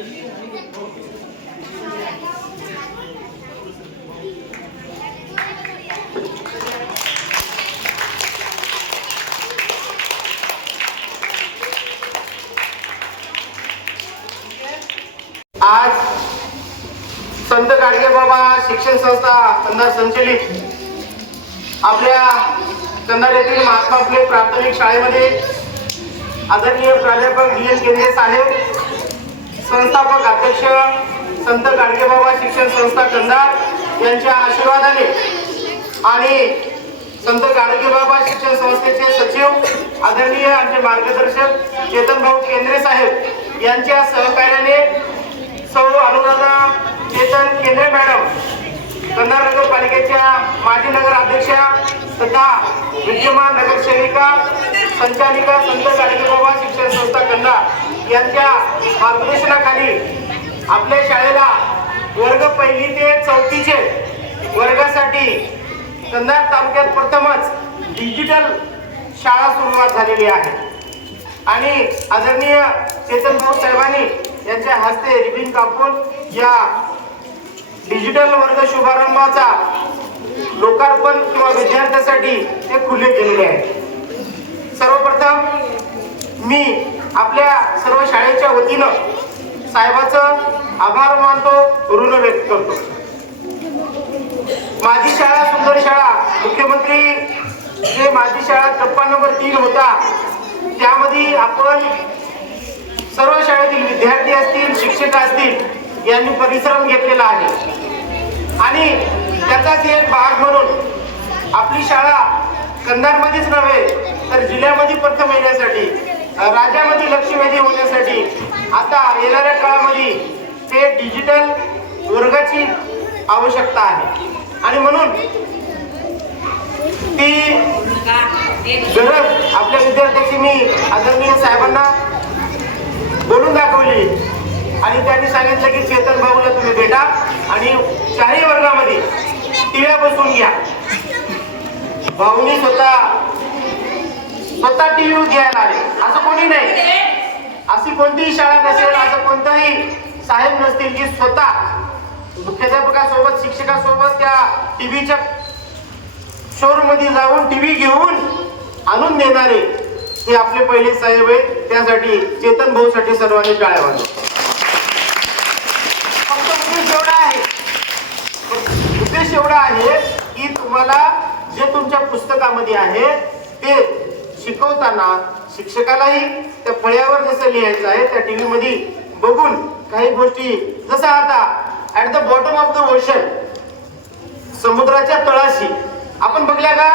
आज संत गाडगेबाबा शिक्षण संस्था कंधार संचलित आपल्या कंधार येथील महात्मा फुले प्राथमिक शाळेमध्ये आदरणीय प्राध्यापक डी एन केंद्रे साहेब, संस्थापक अध्यक्ष संत गाडगेबाबा शिक्षण संस्था कंधार यांच्या आशीर्वादाने आणि संत गाडगेबाबा शिक्षण संस्थेचे सचिव आदरणीय आमचे मार्गदर्शक चेतन भाऊ केंद्रे साहेब यांच्या सहकार्याने सौ अनुराधा चेतन केंद्रे मॅडम, कंधार नगरपालिकेच्या माजी नगराध्यक्षा तथा विद्यमान नगरसेविका संचालिका संत गाडगेबाबा शिक्षण संस्था कंधार यांच्या मार्गदर्शनाखाली आपल्या शाळेला वर्ग 1 ते 4 वर्गासाठी कंधार तालुक्यात प्रथमच डिजिटल शाळा सुरुवात झालेली आहे आणि आदरणीय चेतन भाऊ साहेबांनी यांच्या हस्ते रिबीन कापून या डिजिटल वर्ग शुभारंभाचा लोकार्पण किंवा विद्यार्थ्यांसाठी ते खुले केलेले आहे। सर्वप्रथम मी आपल्या सर्व शाळेच्या वतीनं साहेबाचं आभार मानतो, ऋण व्यक्त करतो। माझी शाळा सुंदर शाळा मुख्यमंत्री जे माझी शाळा टप्पा नंबर 3 होता, त्यामध्ये आपण सर्व शाळेतील विद्यार्थी असतील, शिक्षक असतील यांनी परिश्रम घेतलेला आहे आणि त्याचाच एक भाग म्हणून आपली शाळा कंधारमध्येच नव्हे तर जिल्ह्यामध्ये प्रथम येण्यासाठी, राज्यामध्ये लक्षवेधी होण्यासाठी आता येणाऱ्या काळामध्ये ते डिजिटल वर्गाची आवश्यकता आहे आणि म्हणून ती गरज आपल्या विद्यार्थ्याची मी आदरणीय साहेबांना बोलून दाखवली आणि त्यांनी सांगितलं की चेतन भाऊला तुम्ही भेटा आणि 4ही वर्गामध्ये टीव्या बसवून घ्या। भाऊनी स्वतः टीव्ही घ्यायला आले, असं कोणी नाही, अशी कोणतीही शाळा नसेल, असं कोणताही साहेब नसतील की स्वतः मुख्याध्यापकासोबत शिक्षकासोबत त्या टीव्हीच्या शोरूम मध्ये जाऊन टीव्ही घेऊन आणून देणारे हे आपले पहिले साहेब आहेत। त्यासाठी चेतन भाऊ साठी सर्वांनी टाळ्या वाजवा। उद्देश एवढा आहे की तुम्हाला जे तुमच्या पुस्तकामध्ये आहे ते शिकवताना शिक्षकालाही त्या फळ्यावर जसं लिहायचं आहे त्या टीव्ही मध्ये बघून काही गोष्टी, जसं आता at the bottom of the ocean, समुद्राच्या तळाशी आपण बघल्या का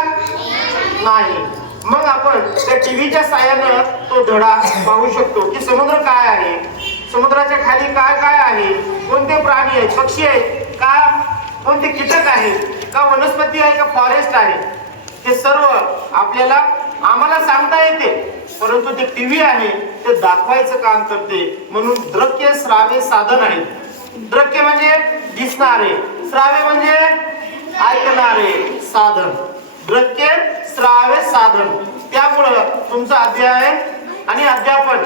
नाही, मग आपण त्या टीव्हीच्या साहाय्यानं तो धडा पाहू शकतो की समुद्र काय आहे, समुद्राच्या खाली काय काय आहे, कोणते प्राणी आहेत, पक्षी आहेत का, कोणते कीटक आहेत का, वनस्पती आहे का, फॉरेस्ट आहे, हे सर्व आपल्याला आम्हाला सांगता येते, परंतु ते टीव्ही आहे ते दाखवायचं काम करते। म्हणून दृश्य श्राव्य साधन आहे। दृश्य म्हणजे दिसणारे, श्राव्य म्हणजे ऐकणारे साधन, दृश्य श्राव्य साधन। त्यामुळं तुमचं अध्ययन आणि अध्यापन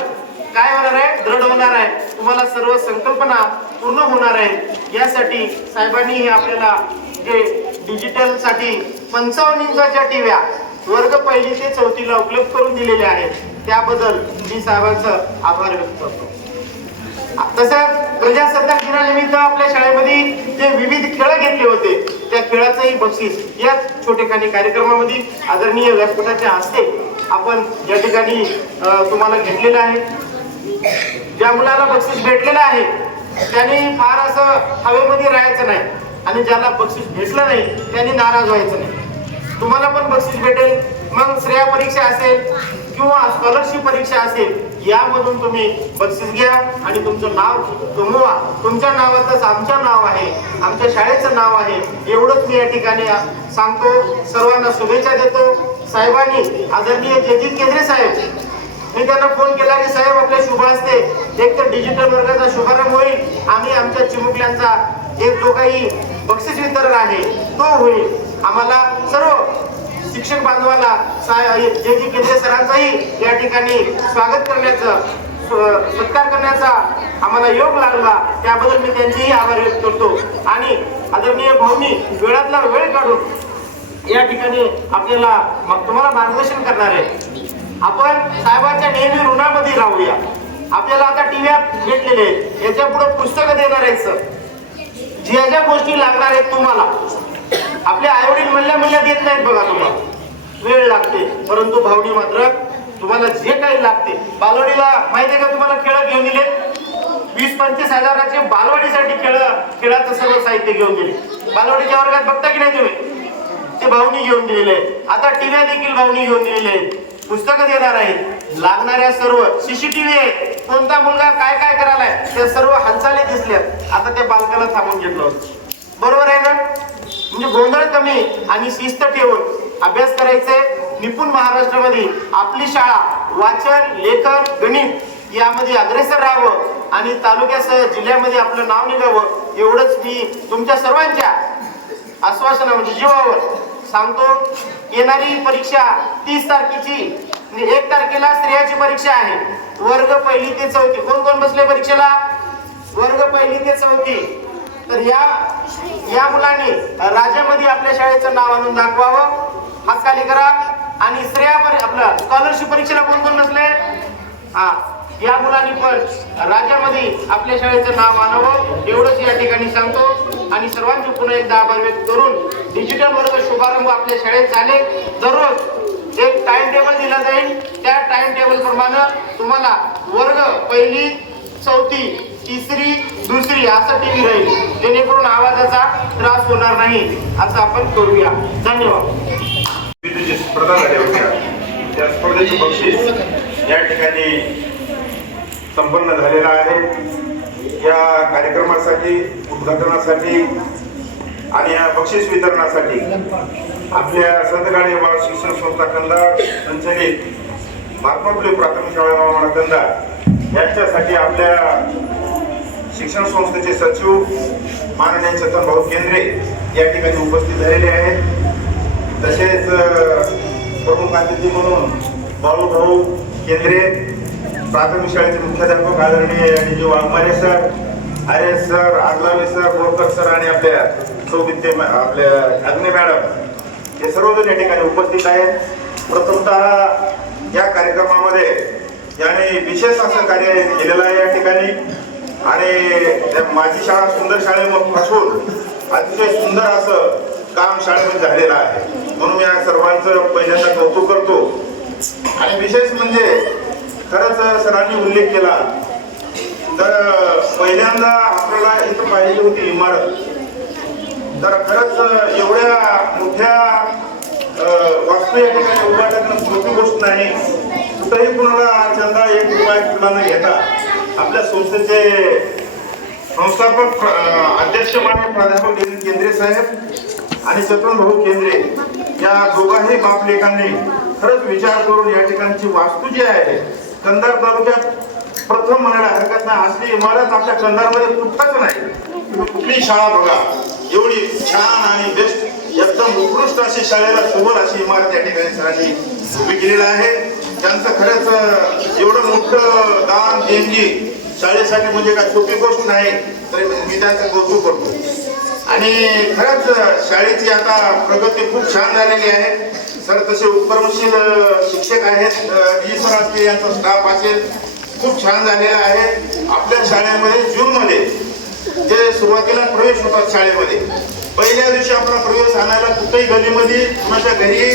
काय होणार आहे, दृढ होणार आहे, तुम्हाला सर्व संकल्पना पूर्ण होणार आहे। यासाठी साहेबांनी हे आपल्याला जे डिजिटल साठी 55 इंचाच्या टीव्या वर्ग 1 ते 4 उपलब्ध करून दिलेले आहेत, त्याबद्दल मी साहेबांचं आभार व्यक्त करतो। तसंच प्रजासत्ताक दिनानिमित्त आपल्या शाळेमध्ये जे विविध खेळ घेतले होते त्या खेळाचंही बक्षीस या छोटेखानी कार्यक्रमामध्ये आदरणीय व्यासपीठाच्या हस्ते आपण या ठिकाणी तुम्हाला घेतलेलं आहे। ज्या मुलाला बक्षीस भेटलेलं आहे त्यांनी फार असं हवेमध्ये राहायचं नाही आणि ज्याला बक्षीस भेटलं नाही त्यांनी नाराज व्हायचं नाही। तुम्हाला पण बक्षीस भेटेल, मग श्रेय परीक्षा असेल किंवा स्कॉलरशिप परीक्षा असेल, यामधून तुम्ही बक्षीस घ्या आणि तुमचं नाव कमवा। तुमच्या नावातच आमचं नाव आहे, आमच्या शाळेचं नाव आहे, एवढंच मी या ठिकाणी सांगतो। सर्वांना शुभेच्छा देतो। साहेबांनी आदरणीय जे केंद्रे साहेब, मी त्यांना फोन केला की साहेब आपल्या शुभ हस्ते एक तर डिजिटल वर्गाचा शुभारंभ होईल आणि आमच्या चिमुकल्यांचा एक जो काही बक्षीस वितरण आहे तो होईल। आम्हाला सर्व शिक्षक बांधवाला जे केंद्रे सरांचाही या ठिकाणी स्वागत करण्याचं सत्कार करण्याचा आम्हाला योग लागला, त्याबद्दल मी त्यांचेही आभार व्यक्त करतो. आणि आदरणीय भाऊनी वेळातला वेळ काढून या ठिकाणी आपल्याला तुम्हाला मार्गदर्शन करणार आहे. आपण साहेबांच्या नेहमी ऋणामध्ये राहूया. आपल्याला आता टीव्ही भेटलेले आहेत, याच्या पुढे पुस्तकं देणार आहेत सर. ज्या ज्या गोष्टी लागणार आहेत तुम्हाला, आपले आईवडील म्हणल्या देत नाहीत बघा, तुम्हाला वेळ लागते, परंतु भावनी मात्र तुम्हाला जे काही लागते. बालवाडीला माहिती आहे का तुम्हाला खेळ घेऊन दिले? 20-25 हजाराचे बालवाडीसाठी खेळाचं सर्व साहित्य घेऊन दिले. बालवाडीच्या वर्गात बघता की नाही तुम्ही? ते भाऊनी घेऊन दिलेले आहे. आता टीव्ही देखील भाऊनी घेऊन दिलेले आहेत. पुस्तकं देणार आहेत. लागणाऱ्या सर्व CCTV आहे. कोणता मुलगा काय काय करायलाय त्या सर्व हालचाली दिसल्यात. आता त्या बालकाला थांबून घेतलं होतं. बरोबर आहे ना? म्हणजे गोंधळ कमी आणि शिस्त ठेवून अभ्यास करायचे. निपुण महाराष्ट्रामध्ये आपली शाळा वाचन, लेखन, गणित यामध्ये अग्रेसर राहावं आणि तालुक्यासह जिल्ह्यामध्ये आपलं नाव निघावं, एवढंच मी तुमच्या सर्वांच्या आश्वासना म्हणजे जीवावर सांगतो. येणारी परीक्षा 30 तारखेची म्हणजे 1 तारखेला स्त्रियाची परीक्षा आहे. वर्ग 1 ते 4. कोण कोण बसले परीक्षेला? वर्ग 1 ते 4. तर या मुलांनी राज्यामध्ये आपल्या शाळेचं नाव आणून दाखवावं. हात खाली करा. आणि आपलं स्कॉलरशिप परीक्षेला कोण कोण बसले? या मुलांनी पण राज्यामध्ये आपल्या शाळेचं नाव आणावं, एवढंच या ठिकाणी सांगतो. आणि सर्वांचे पुन्हा एकदा आभार व्यक्त करून डिजिटल वर्ग शुभारंभ आपल्या शाळेत झाले. दररोज एक टाइम टेबल दिला जाईल. त्या टाइम टेबल प्रमाणे तुम्हाला वर्ग 1, 4, 3, 2 असं टीव्ही राहील, जेणेकरून आवाजाचा त्रास होणार नाही. असं आपण करूया. धन्यवाद. विविध स्पर्धा झाल्या होत्या, त्या स्पर्धेचे बक्षीस या ठिकाणी संपन्न झालेलं आहे. या कार्यक्रमासाठी, उद्घाटनासाठी आणि या बक्षीस वितरणासाठी आपल्या संतगाडी बाळ शिक्षण संस्था कंधार संचलित महात्मा फुले प्राथमिक शाळा कंधार यांच्यासाठी आपल्या शिक्षण संस्थेचे सचिव माननीय चेतन भाऊ केंद्रे या ठिकाणी उपस्थित झालेले आहेत. तसेच प्रमुख अतिथी म्हणून बाळूभाऊ केंद्रे, प्राथमिक शाळेचे मुख्याध्यापक आदरणीय जी वाघमारे सर, आर्य sir, Aglave sir, Borkar sir आणि आपल्या सौविद्य आपल्या अग्ने मॅडम हे सर्वजण या ठिकाणी उपस्थित आहेत. प्रथमतः या कार्यक्रमामध्ये याने विशेष असं कार्य केलेलं आहे या ठिकाणी. आणि माझी शाळा सुंदर शाळेपासून अतिशय सुंदर असं काम शाळेमध्ये झालेलं आहे, म्हणून मी या सर्वांचं पहिल्यांदा कौतुक करतो. आणि विशेष म्हणजे खरंच सरांनी उल्लेख केला तर पहिल्यांदा आपल्याला इथं पाहिजे होती इमारत. तर खरंच एवढ्या मोठ्या वास्तू या ठिकाणी उभा टाकणं सोपी गोष्ट नाही. कुठंही कुणाला चंदा 1 रुपया कुठला न घेता आपल्या संस्थेचे संस्थापक अध्यक्ष माननीय प्राध्यापक केंद्रे साहेब आणि चेतन भाऊ केंद्रे या दोघांही बापलेखांनी खरंच विचार करून या ठिकाणची वास्तू जी आहे कंधार तालुक्यात प्रथम म्हणायला हरकत नाही, असली इमारत आपल्या कंधारमध्ये कुठंच नाही. कुठली शाळा बघा एवढी छान आणि बेस्ट एकदम उत्कृष्ट अशी शाळेला सोबत अशी इमारत या ठिकाणी सरांनी उभी केलेली आहे. त्यांचं खरंच एवढं मोठं दान देणगी शाळेसाठी म्हणजे काय सोपी गोष्ट नाही, तरी मी त्यांचं कौतुक करतो. आणि खरंच शाळेची आता प्रगती खूप छान झालेली आहे. सर तसे उपक्रमशील शिक्षक आहेत, जी सर असतील यांचा स्टाफ असेल खूप छान झालेला आहे. आपल्या शाळेमध्ये जूनमध्ये जे सुरुवातीला प्रवेश होतात शाळेमध्ये पहिल्या दिवशी आपला प्रवेश आणायला कुठेही गलीमध्ये कुणाच्या घरी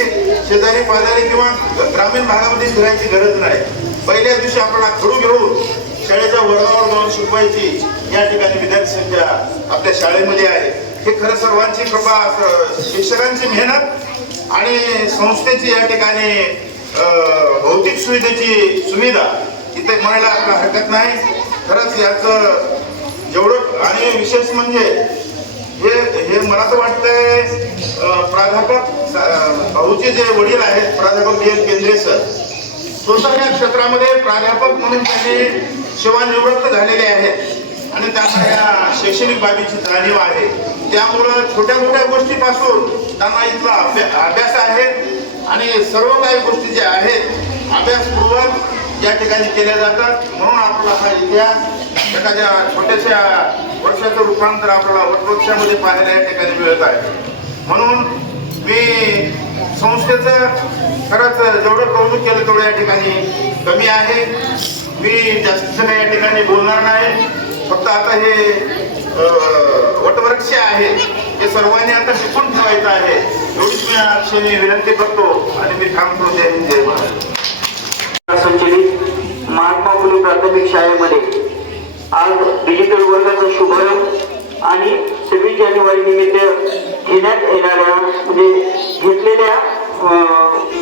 शेजारी पाजारी किंवा ग्रामीण भागामध्ये फिरायची गरज नाही. पहिल्या दिवशी आपल्याला खडू घेऊन शाळेच्या वर्गावर जाऊन शिकवायची या ठिकाणी विद्यार्थी संख्या आपल्या शाळेमध्ये आहे. हे खरं सर्वांची कृपा, शिक्षकांची मेहनत आणि संस्थेची या ठिकाणी भौतिक सुविधेची सुविधा इथे म्हणायला आपल्याला हरकत नाही. खरंच याचं जेवढं आणि विशेष म्हणजे हे मला तर वाटतंय प्राध्यापक भाऊचे जे वडील आहेत प्राध्यापक केंद्रे सर स्वतः या क्षेत्रामध्ये प्राध्यापक म्हणून त्यांनी सेवानिवृत्त झालेले आहेत आणि त्यांना या शैक्षणिक बाबीची जाणीव आहे. त्यामुळं छोट्या मोठ्या गोष्टीपासून त्यांना इथला अभ्यास आहे आणि सर्व काही गोष्टी ज्या आहेत अभ्यासपूर्वक या ठिकाणी केल्या जातात. म्हणून आपला हा इतिहास एखाद्या छोट्याशा वर्षाचं रूपांतर आपल्याला वटवृक्षामध्ये पाहायला या ठिकाणी मिळत आहे. म्हणून मी संस्थेचं खरंच जेवढं कौतुक केलं तेवढं या ठिकाणी कमी आहे. मी जास्तीचं काही या ठिकाणी बोलणार नाही. फक्त आता हे वटवृक्ष आहे हे सर्वांनी आता टिकून ठेवायचं आहे एवढीच मी अक्षयने विनंती करतो आणि मी थांबतो. जय हिंद, जय महाराज. संचलित महात्मा फुले प्राथमिक शाळेमध्ये आज डिजिटल वर्गाचा शुभारंभ आणि 26 जानेवारी निमित्त घेण्यात येणाऱ्या म्हणजे घेतलेल्या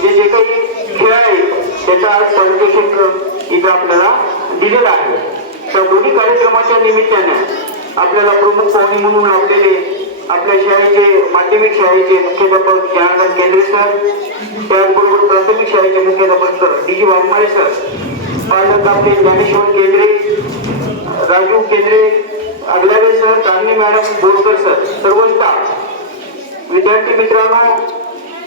जे काही खेळ आहेत त्याचा आज सर्टिफिकेट इथं आपल्याला दिलेला आहे. तर दोन्ही कार्यक्रमाच्या निमित्ताने आपल्याला प्रमुख पाहुणे म्हणून आपलेले आपल्या शाळेचे माध्यमिक शाळेचे मुख्याध्यापक जनार्दन केंद्रे सर, त्याचबरोबर प्राथमिक शाळेचे मुख्याध्यापक डी वाघमारे सर, पालक आपले Dnyaneshwar Kendre, Raju Kendre, Agalawe sir, Kangane madam, Borkar sir, सर्व स्टाफ, विद्यार्थी मित्रांनो,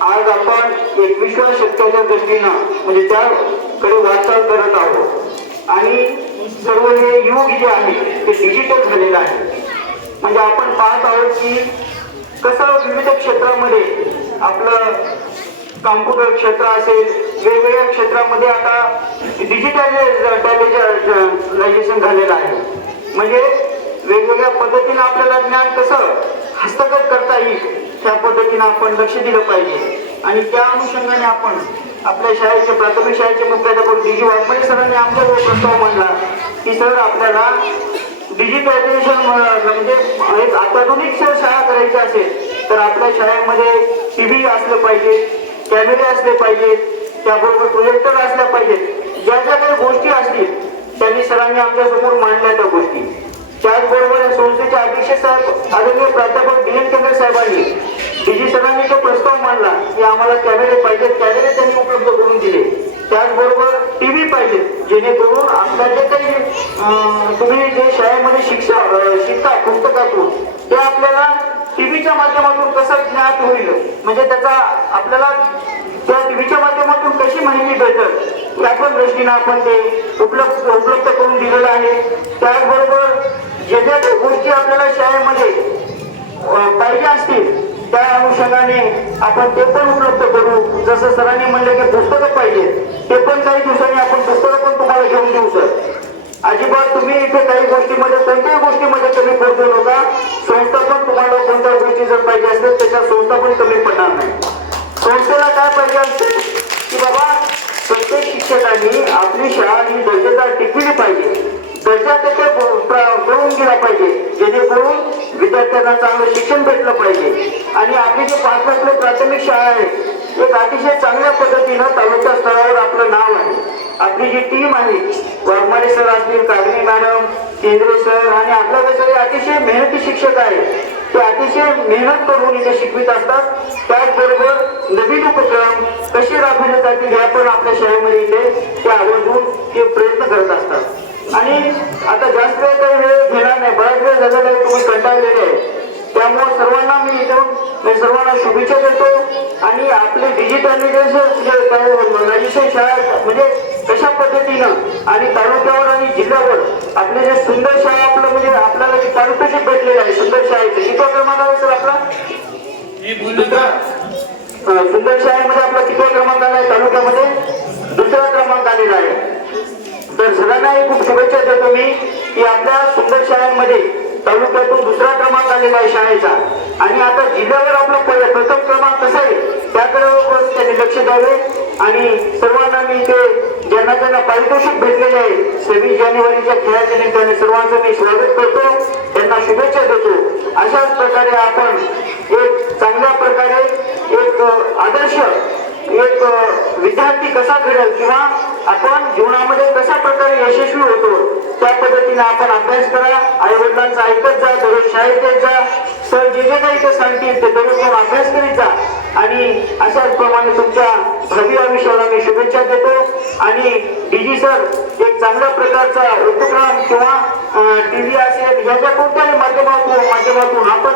आज आपण 21व्या शतकाच्या दृष्टीनं म्हणजे त्याकडे वाटचाल करत आहोत आणि सर्व हे युग जे आहे ते डिजिटल झालेलं आहे. म्हणजे आपण पाहत आहोत की कसं विविध क्षेत्रामध्ये आपलं कॉम्प्युटर क्षेत्र असेल, वेगवेगळ्या क्षेत्रामध्ये आता डिजिटलायझेशन झालेलं आहे. म्हणजे वेगवेगळ्या पद्धतीने आपल्याला ज्ञान कसं हस्तगत करता येईल त्या पद्धतीने आपण लक्ष दिलं पाहिजे. आणि त्या अनुषंगाने आपण आपल्या शाळेचे प्राथमिक शाळेचे मुख्याध्यापक डी वाघमारे सरांनी आमच्यावर प्रस्ताव मांडला की सर आपल्याला डिजिटलायझेशन म्हणजे एक अत्याधुनिक शाळा करायची असेल तर आपल्या शाळेमध्ये TV असलं पाहिजे, कॅमेरे असले पाहिजेत, त्याबरोबर प्रोजेक्टर असल्या पाहिजेत. ज्या ज्या काही गोष्टी असतील त्यांनी सरांनी आमच्या समोर मांडल्या त्या गोष्टी. त्याचबरोबर या संस्थेचे अध्यक्ष साहेब आदरणीय प्राध्यापक DN केंद्रे साहेबांनी DG सरांनी तो प्रस्ताव मांडला की आम्हाला कॅमेरे पाहिजेत. कॅमेरे त्यांनी उपलब्ध करून दिले. त्याचबरोबर TV पाहिजे जेणेकरून आपल्या जे काही तुम्ही जे शाळेमध्ये शिकता पुस्तकातून ते आपल्याला TVच्या माध्यमातून कसं ज्ञात होईल, म्हणजे त्याचा आपल्याला त्या TVच्या माध्यमातून कशी माहिती भेटेल या पण दृष्टीने आपण ते उपलब्ध करून दिलेलं आहे. त्याचबरोबर जे ज्या गोष्टी आपल्याला शाळेमध्ये पाहिजे असतील त्या अनुषंगाने आपण ते पण उपलब्ध करू. जसं सरांनी म्हणले की पुस्तकं पाहिजे ते पण काही दिवसांनी आपण पुस्तकं पण तुम्हाला घेऊन देऊ सर. अजिबात तुम्ही इथे काही गोष्टीमध्ये कोणत्याही गोष्टीमध्ये कमी पडू नका. संस्था पण तुम्हाला कोणत्या गोष्टी जर पाहिजे असतील त्याच्या संस्था पण कमी पडणार नाही. संस्थेला काय पाहिजे असते की बाबा प्रत्येक शिक्षकांनी आपली शाळा ही दर्जेदार टिकविली पाहिजे, दर्जा त्याच्या करून गेला पाहिजे जेणेकरून विद्यार्थ्यांना चांगलं शिक्षण भेटलं पाहिजे. आणि आपली जी पाचवी प्राथमिक शाळा आहे एक अतिशय चांगल्या पद्धतीनं तालुका स्तरावर आपलं नाव आहे. आपली जी टीम आहे वाघमारे सर असतील, कागणे मॅडम, केंद्रे सर आणि आपल्या सगळे अतिशय मेहनती शिक्षक आहेत. ते अतिशय मेहनत करून इथे शिकवित असतात. त्याचबरोबर नवीन उपक्रम कसे राबवले जातील या पण आपल्या शाळेमध्ये इथे ते आवर्जून ते प्रयत्न करत असतात. आणि आता जास्त वेळ काही वेळ घेणार नाही, बराच वेळ झालेला आहे, तुम्ही कंटाळलेले आहे. त्यामुळे सर्वांना मी इथून सर्वांना शुभेच्छा देतो. आणि आपले डिजिटलायझेशन शाळा म्हणजे कशा पद्धतीनं आणि तालुक्यावर आणि जिल्ह्यावर आपले जे सुंदर शाळा आपलं म्हणजे आपल्याला जे पारितोषिक भेटलेलं आहे सुंदर शाळेचे कितवा क्रमांक आहे सर आपला? सुंदर शाळेमध्ये आपला कितवा क्रमांक आला आहे? तालुक्यामध्ये 2रा क्रमांक आलेला आहे. तर सगळ्यांना खूप शुभेच्छा देतो मी की आपल्या सुंदर शाळेमध्ये तालुक्यातून 2रा क्रमांक आलेला आहे शाळेचा. आणि आता जिल्ह्यावर आपला प्रथम क्रमांक कसा आहे त्याकडे त्यांनी लक्ष द्यावे. आणि सर्वांना मी इथे ज्यांना पारितोषिक भेटलेले आहे 26 जानेवारीच्या खेळाच्या निमित्ताने सर्वांचं मी स्वागत करतो, त्यांना शुभेच्छा देतो. अशाच प्रकारे आपण एक चांगल्या प्रकारे एक आदर्श एक विद्यार्थी कसा घडेल किंवा आपण जीवनामध्ये कशा प्रकारे यशस्वी होतो त्या पद्धतीने आपण अभ्यास करा. आई वडिलांचा ऐकत जा, दररोज शाळेत येत जा, सर जे जे काही ते सांगतील ते दररोज अभ्यास करीत जा. आणि अशाच प्रमाणे तुमच्या भावी आयुष्याला मी शुभेच्छा देतो. आणि DG सर एक चांगल्या प्रकारचा उपक्रम किंवा TV असेल ह्याच्या कोणत्याही माध्यमातून आपण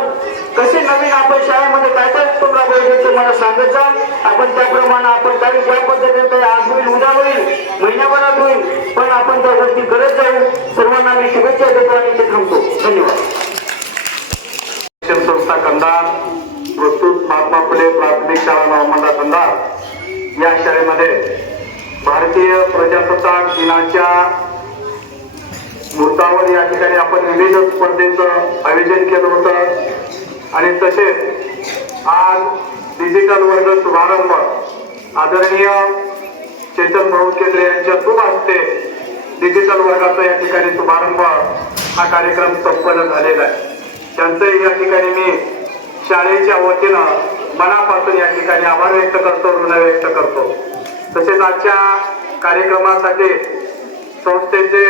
कसे नवीन आपण शाळेमध्ये काय काय उपक्रम राबवायचे मला सांगत जा. आपण त्याप्रमाणे आपण काही ज्या पद्धतीने आज होईल, उद्या होईल, महिन्याभरात होईल त्या गोष्टी करत जाऊ. सर्वांना मी शुभेच्छा देतो आणि इथे थांबतो. धन्यवाद. शिक्षण संस्था कंधार प्रस्तुत महात्मा फुले प्राथमिक शाळा नवमंडळ कंधार या शाळेमध्ये भारतीय प्रजासत्ताक दिनाच्या मुहूर्तावर या ठिकाणी आपण विविध स्पर्धेचं आयोजन केलं होतं आणि तसेच आज डिजिटल वर्ग शुभारंभ आदरणीय चेतन भाऊ केंद्रे यांच्या शुभ हस्ते डिजिटल वर्गाचा या ठिकाणी शुभारंभ हा कार्यक्रम संपन्न झालेला आहे. त्यांचंही या ठिकाणी मी शाळेच्या वतीनं मनापासून या ठिकाणी आभार व्यक्त करतो, ऋण व्यक्त करतो. तसेच आजच्या कार्यक्रमासाठी संस्थेचे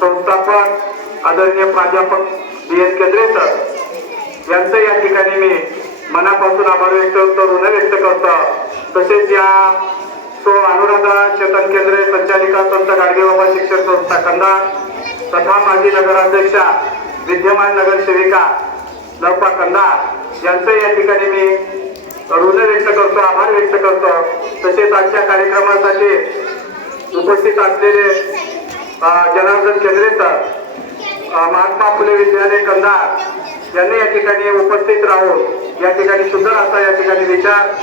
संस्थापक आदरणीय प्राध्यापक BN केंद्रे सर यांचं या ठिकाणी मी मनापासून आभार व्यक्त करतो, ऋण व्यक्त करतो. तसेच या अनुराधा चेतन केंद्रे संचालिका संत गाडगेबाबा शिक्षण संस्था कंधार तथा माजी नगराध्यक्षा विद्यमान नगरसेविका लवपा कंधार यांचं या ठिकाणी मी ऋण व्यक्त करतो, आभार व्यक्त करतो. तसेच आजच्या कार्यक्रमासाठी उपस्थित असलेले जनार्दन केंद्रे सर महात्मा फुले विद्यालय कंधार यांनी या ठिकाणी उपस्थित राहून या ठिकाणी सुंदर असा या ठिकाणी विचार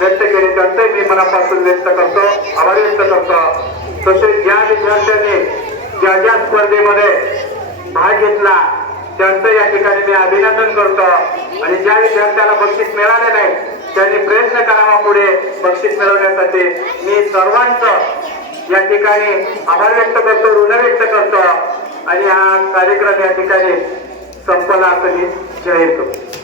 व्यक्त केले. त्यांचे मी मनापासून व्यक्त करतो, आभार व्यक्त करतो. तसेच ज्या विद्यार्थ्यांनी ज्या ज्या स्पर्धेमध्ये भाग घेतला त्यांचं या ठिकाणी मी अभिनंदन करतो आणि ज्या विद्यार्थ्याला बक्षीस मिळाले नाही त्यांनी प्रयत्न करावा पुढे बक्षीस मिळवण्यासाठी. मी सर्वांचं या ठिकाणी आभार व्यक्त करतो, ऋण व्यक्त करतो आणि हा कार्यक्रम या ठिकाणी संपला असं मी जाहीर करतो.